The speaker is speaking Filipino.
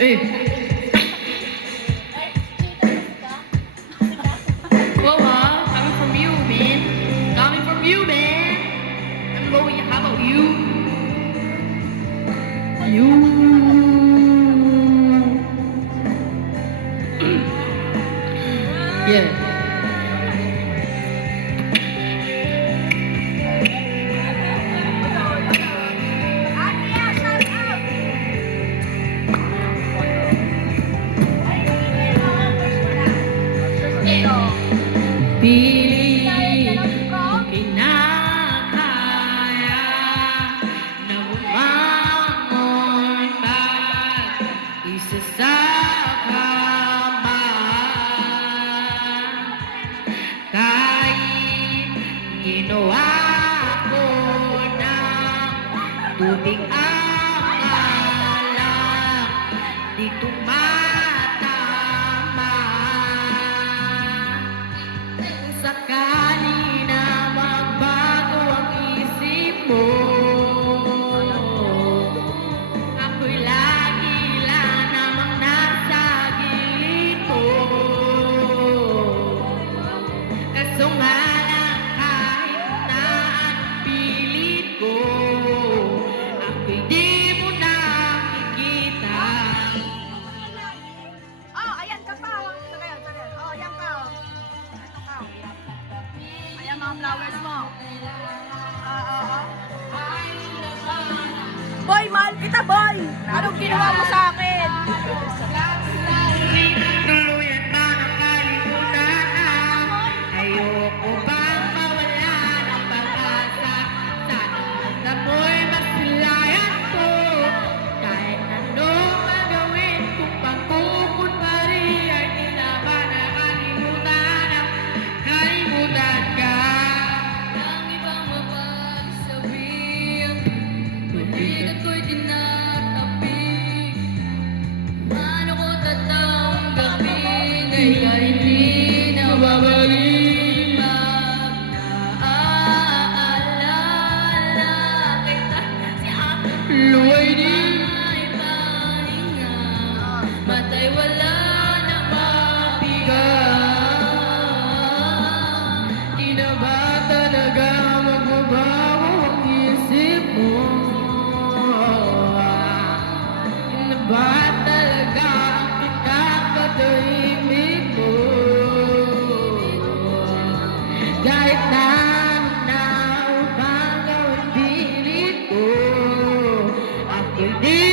Eh, coming from you, man. Coming from you, man. I'm low. How about you? Yeah. Pili kinakaya na bumangon mag-isa sa kama. Kahit ginawa ko ng tubig ang alak, di tumatama. Sakali na magbago ang isip mo, ako'y lagi lang namang nasa gilid mo. Kaso nga lang kahit na ang pilit ko, ako'y di mo nakikita. Oh, ayan ka pa. Sagayan. Oh, ayan ka. Ayan mga flowers mo. Boy, mahal kita, boy. Anong ginawa mo sa akin? Tuluyan ba ng kalimutan? Ayoko bang mawala ng pag-asa? Sana hanggang mo'y masilayan ko. Kahit anong gagawin kung pagpupunpari ay di na ba nakalimutan ka? Ang ibang mapagsabihan, balikat ko'y tinatabi. Paano ko tatanggapin ay hindi na babalik? Pag naaalala kita, si aking luway din ay paninga, matay wala na mabigat. Di na ba talaga magbabago ang isip mo? Di na ba talaga ang pinakatahimik mo? Kahit na upang gawin pilit ko, ako'y di